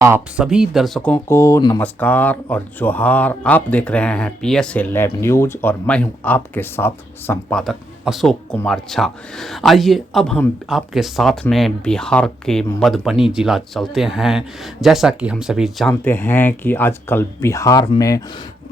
आप सभी दर्शकों को नमस्कार और जोहार। आप देख रहे हैं पीएसए लैब न्यूज और मैं हूं आपके साथ संपादक अशोक कुमार झा। आइए अब हम आपके साथ में बिहार के मधुबनी ज़िला चलते हैं। जैसा कि हम सभी जानते हैं कि आजकल बिहार में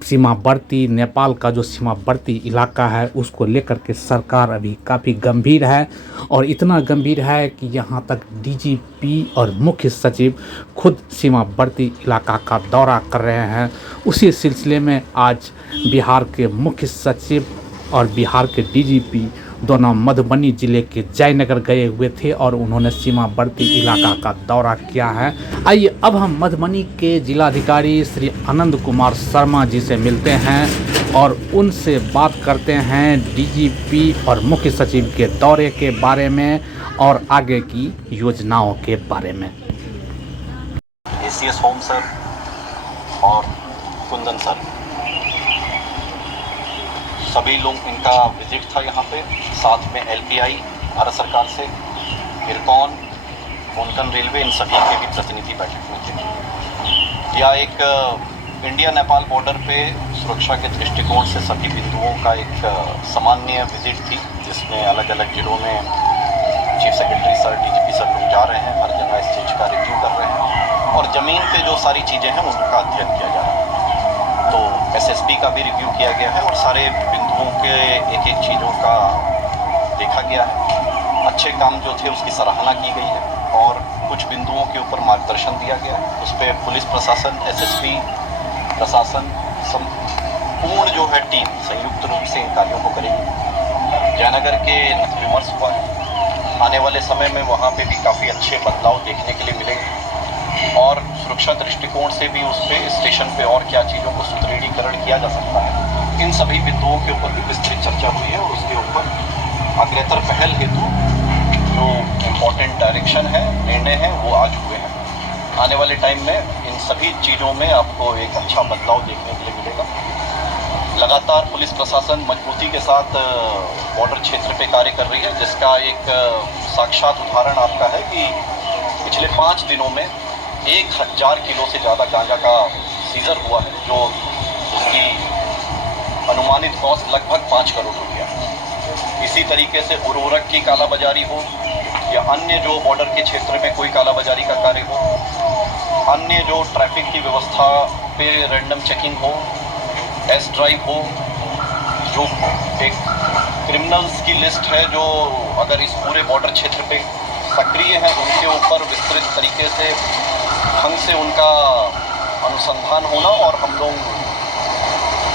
सीमावर्ती नेपाल का जो सीमावर्ती इलाका है उसको लेकर के सरकार अभी काफ़ी गंभीर है और इतना गंभीर है कि यहाँ तक डीजीपी और मुख्य सचिव खुद सीमावर्ती इलाका का दौरा कर रहे हैं। उसी सिलसिले में आज बिहार के मुख्य सचिव और बिहार के डीजीपी दोनों मधुबनी ज़िले के जयनगर गए हुए थे और उन्होंने सीमावर्ती इलाका का दौरा किया है। आइए अब हम मधुबनी के जिलाधिकारी श्री आनंद कुमार शर्मा जी से मिलते हैं और उनसे बात करते हैं डीजीपी और मुख्य सचिव के दौरे के बारे में और आगे की योजनाओं के बारे में। एसीएस होम सर और कुंदन सर सभी लोग, इनका विजिट था यहाँ पे। साथ में एलपीआई भारत सरकार से, इरकॉन, कोंकण रेलवे, इन सभी के भी प्रतिनिधि बैठक में थे। यह एक इंडिया नेपाल बॉर्डर पे सुरक्षा के दृष्टिकोण से सभी बिंदुओं का एक सामान्य विजिट थी, जिसमें अलग अलग जिलों में chief secretary sir, DGP sir लोग जा रहे हैं, हर जगह इस चीज़ का रिव्यू कर रहे हैं और ज़मीन पे जो सारी चीज़ें हैं उनका अध्ययन किया जा रहा है। तो एसएसपी का भी रिव्यू किया गया है और सारे बिंदुओं के एक एक चीज़ों का देखा गया है। अच्छे काम जो थे उसकी सराहना की गई है और कुछ बिंदुओं के ऊपर मार्गदर्शन दिया गया है। उस पर पुलिस प्रशासन, एसएसपी प्रशासन, संपूर्ण जो है टीम संयुक्त रूप से इन कार्यों को करेगी। जयनगर के विमर्श हुआ है, आने वाले समय में वहाँ पे भी काफ़ी अच्छे बदलाव देखने के लिए मिलेंगे और सुरक्षा दृष्टिकोण से भी उस पर स्टेशन पे और क्या चीज़ों को सुदृढ़ीकरण किया जा सकता है, इन सभी बिंदुओं के ऊपर भी विस्तृत चर्चा हुई है और उसके ऊपर अग्रेतर पहल हेतु जो इम्पोर्टेंट डायरेक्शन है, निर्णय है, वो आज हुए हैं। आने वाले टाइम में इन सभी चीज़ों में आपको एक अच्छा बदलाव देखने के लिए मिलेगा। लगातार पुलिस प्रशासन मजबूती के साथ बॉर्डर क्षेत्र पे कार्य कर रही है, जिसका एक साक्षात उदाहरण आपका है कि पिछले 5 दिनों में 1000 किलो से ज़्यादा गांजा का सीजर हुआ है, जो उसकी अनुमानित कॉस्ट लगभग 5 करोड़ रुपया। इसी तरीके से उर्वरक की कालाबाजारी हो या अन्य जो बॉर्डर के क्षेत्र में कोई कालाबाजारी का कार्य हो, अन्य जो ट्रैफिक की व्यवस्था पे रैंडम चेकिंग हो, टेस्ट ड्राइव हो, जो एक क्रिमिनल्स की लिस्ट है जो अगर इस पूरे बॉर्डर क्षेत्र पे सक्रिय हैं, उनके ऊपर विस्तृत तरीके से ढंग से उनका अनुसंधान होना और हम लोग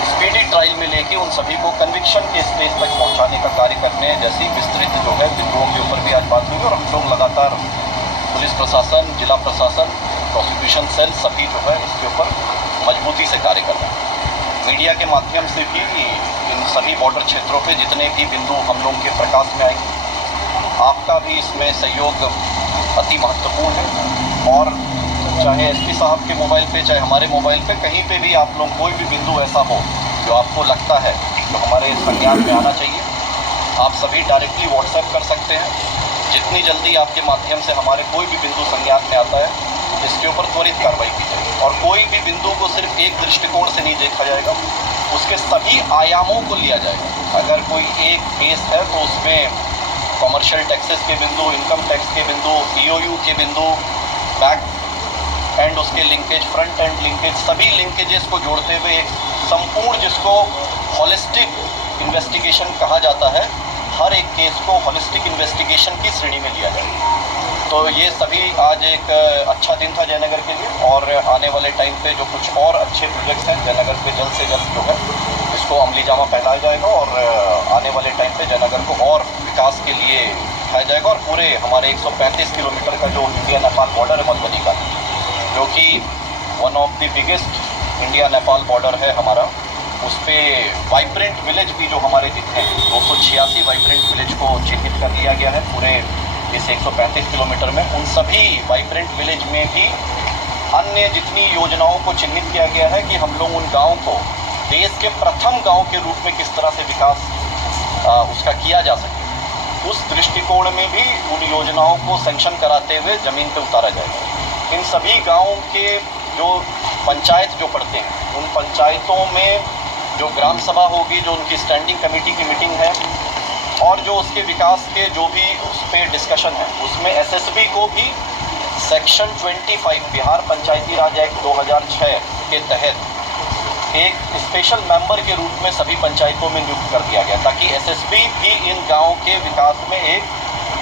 स्पीडी ट्रायल में लेके उन सभी को कन्विक्शन के स्टेज तक पहुंचाने का कार्य करने जैसी विस्तृत जो है बिंदुओं के ऊपर भी आज बात हुई और हम लोग लगातार पुलिस प्रशासन, जिला प्रशासन, प्रोसिक्यूशन सेल सभी जो है इसके ऊपर मजबूती से कार्य कर रहे हैं। मीडिया के माध्यम से भी इन सभी बॉर्डर क्षेत्रों पे जितने भी बिंदु हम लोग के प्रकाश में आएंगे, आपका भी इसमें सहयोग अति महत्वपूर्ण है और चाहे एसपी साहब के मोबाइल पे, चाहे हमारे मोबाइल पे, कहीं पे भी आप लोग कोई भी बिंदु ऐसा हो जो आपको लगता है जो हमारे संज्ञान में आना चाहिए, आप सभी डायरेक्टली व्हाट्सएप कर सकते हैं। जितनी जल्दी आपके माध्यम से हमारे कोई भी बिंदु संज्ञान में आता है, इसके ऊपर त्वरित कार्रवाई की जाएगी और कोई भी बिंदु को सिर्फ एक दृष्टिकोण से नहीं देखा जाएगा, उसके सभी आयामों को लिया जाएगा। अगर कोई एक केस है तो उसमें कॉमर्शियल टैक्सेस के बिंदु, इनकम टैक्स के बिंदु, ईओयू के बिंदु, बैक एंड उसके लिंकेज, फ्रंट एंड लिंकेज, सभी लिंकेजेस को जोड़ते हुए एक संपूर्ण, जिसको हॉलिस्टिक इन्वेस्टिगेशन कहा जाता है, हर एक केस को हॉलिस्टिक इन्वेस्टिगेशन की श्रेणी में लिया जाए। तो ये सभी आज एक अच्छा दिन था जयनगर के लिए और आने वाले टाइम पे जो कुछ और अच्छे प्रोजेक्ट्स हैं जयनगर पे जल्द से जल्द जो है इसको अमली जामा पहनाया जाएगा और आने वाले टाइम पे जयनगर को और विकास के लिए उठाया जाएगा और पूरे हमारे 135 किलोमीटर का जो इंडिया नेपाल बॉर्डर है मधुबनी का, जो कि one of the biggest India Nepal border है हमारा, उस पर वाइब्रेंट विलेज भी जो हमारे जितने 286 वाइब्रेंट विलेज को चिन्हित कर लिया गया है पूरे इस 135 किलोमीटर में। उन सभी वाइब्रेंट विलेज में भी अन्य जितनी योजनाओं को चिन्हित किया गया है कि हम लोग उन गाँव को देश के प्रथम गाँव के रूप में किस तरह से विकास उसका किया जा सके, उस दृष्टिकोण में भी उन योजनाओं को सैंक्शन कराते हुए ज़मीन पर उतारा जाएगा। इन सभी गाँव के जो पंचायत जो पड़ते हैं उन पंचायतों में जो ग्राम सभा होगी, जो उनकी स्टैंडिंग कमेटी की मीटिंग है और जो उसके विकास के जो भी उस पर डिस्कशन है, उसमें एसएसबी को भी सेक्शन 25 बिहार पंचायती राज एक्ट 2006 के तहत एक स्पेशल मेंबर के रूप में सभी पंचायतों में नियुक्त कर दिया गया, ताकि एसएसबी भी इन गाँव के विकास में एक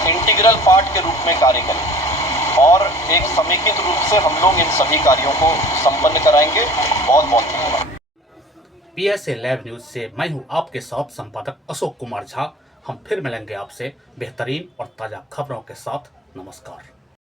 इंटीग्रल पार्ट के रूप में कार्य करे और एक समेकित रूप से हम लोग इन सभी कार्यों को संपन्न कराएंगे। बहुत बहुत धन्यवाद। पीएसए लैब न्यूज से मैं हूं आपके साथ संपादक अशोक कुमार झा। हम फिर मिलेंगे आपसे बेहतरीन और ताज़ा खबरों के साथ। नमस्कार।